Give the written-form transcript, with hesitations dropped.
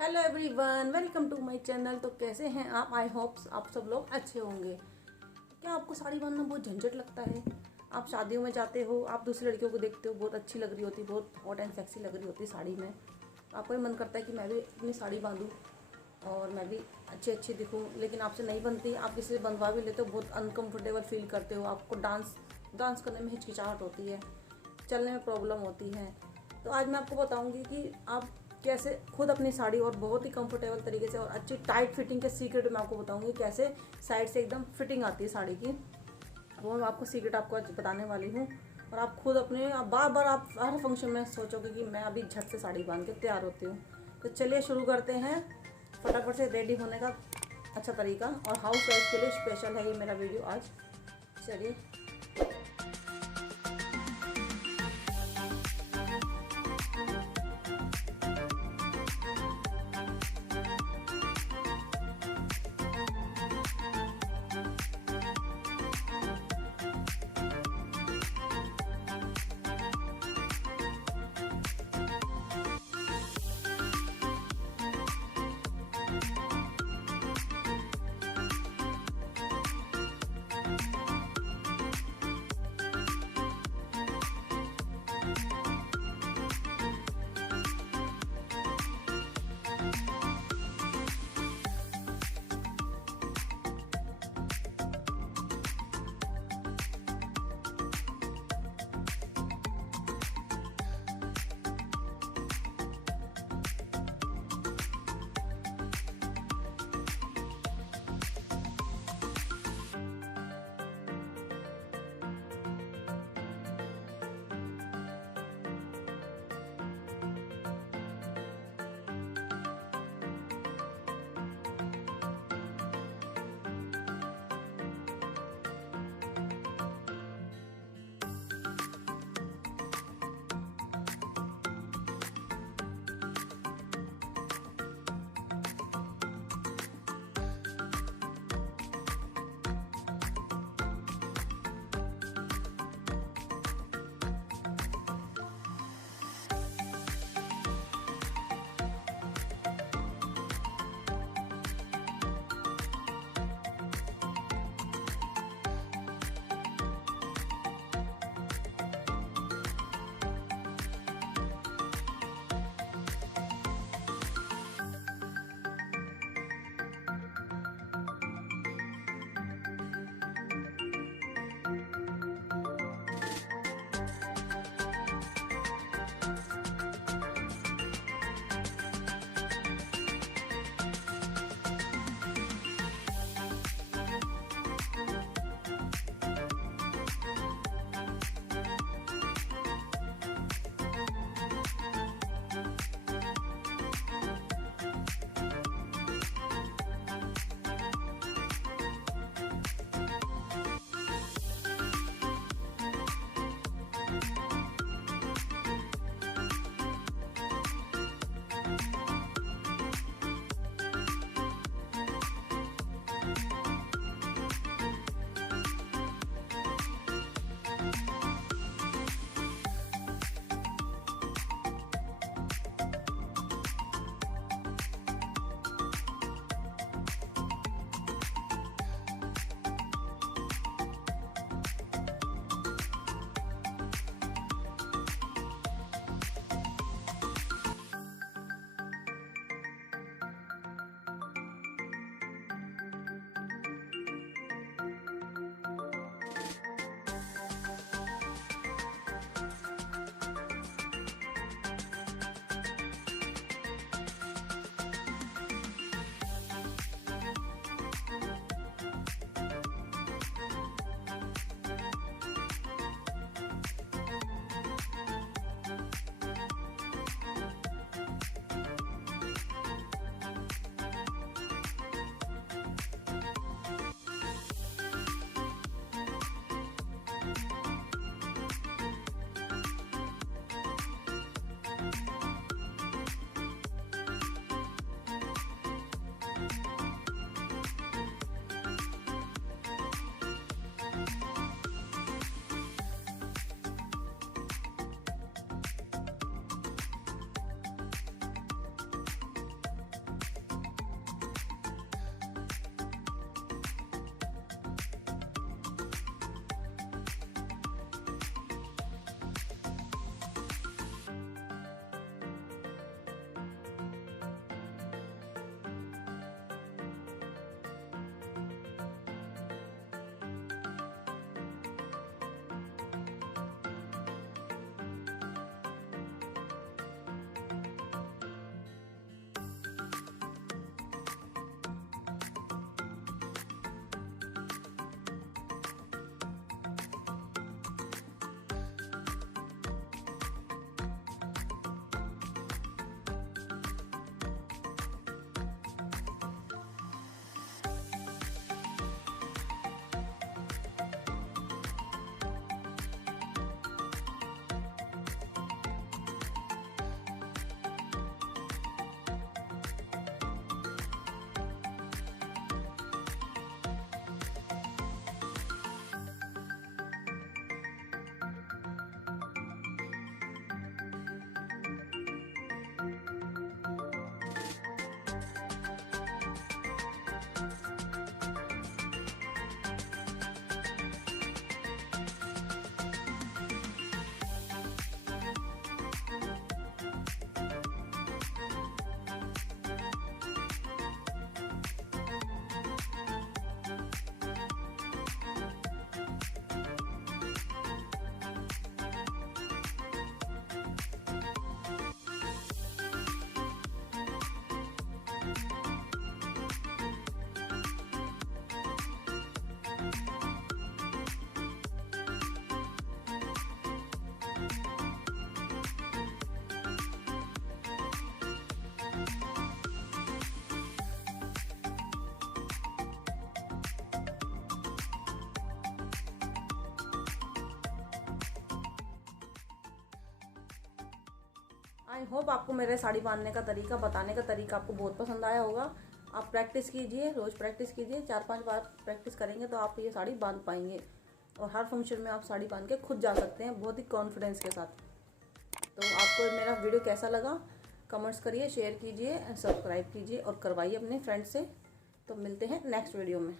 Hello everyone, welcome to my channel. तो कैसे हैं आप? आई होप्स आप सब लोग अच्छे होंगे। क्या आपको साड़ी बांधना बहुत झंझट लगता है? आप शादियों में जाते हो, आप दूसरी लड़कियों को देखते हो, बहुत अच्छी लग रही होती, बहुत हॉट एंड सेक्सी लग रही होती साड़ी में। तो आपको भी मन करता है कि मैं भी अपनी साड़ी बांधूँ और मैं भी अच्छी अच्छी दिखूँ, लेकिन आपसे नहीं बनती। आप किसी से बंधवा भी लेते हो, बहुत अनकम्फर्टेबल फील करते हो। आपको डांस करने में हिचकिचाहट होती है, चलने में प्रॉब्लम होती है। तो आज मैं आपको बताऊंगी कि आप कैसे खुद अपनी साड़ी और बहुत ही कंफर्टेबल तरीके से और अच्छी टाइट फिटिंग के सीक्रेट मैं आपको बताऊंगी, कैसे साइड से एकदम फिटिंग आती है साड़ी की। वो मैं आपको सीक्रेट आपको आज बताने वाली हूँ। और आप खुद अपने बार बार आप हर फंक्शन में सोचोगे कि मैं अभी झट से साड़ी बांध के तैयार होती हूँ। तो चलिए शुरू करते हैं फटाफट से रेडी होने का अच्छा तरीका। और हाउस वाइफ के लिए स्पेशल है ये मेरा वीडियो आज। चलिए आई होप आपको मेरे साड़ी बांधने का तरीका, बताने का तरीका आपको बहुत पसंद आया होगा। आप प्रैक्टिस कीजिए, रोज़ प्रैक्टिस कीजिए, 4-5 बार प्रैक्टिस करेंगे तो आप ये साड़ी बांध पाएंगे और हर फंक्शन में आप साड़ी बांध के खुद जा सकते हैं बहुत ही कॉन्फिडेंस के साथ। तो आपको मेरा वीडियो कैसा लगा कमेंट्स करिए, शेयर कीजिए, सब्सक्राइब कीजिए और करवाइए अपने फ्रेंड से। तो मिलते हैं नेक्स्ट वीडियो में।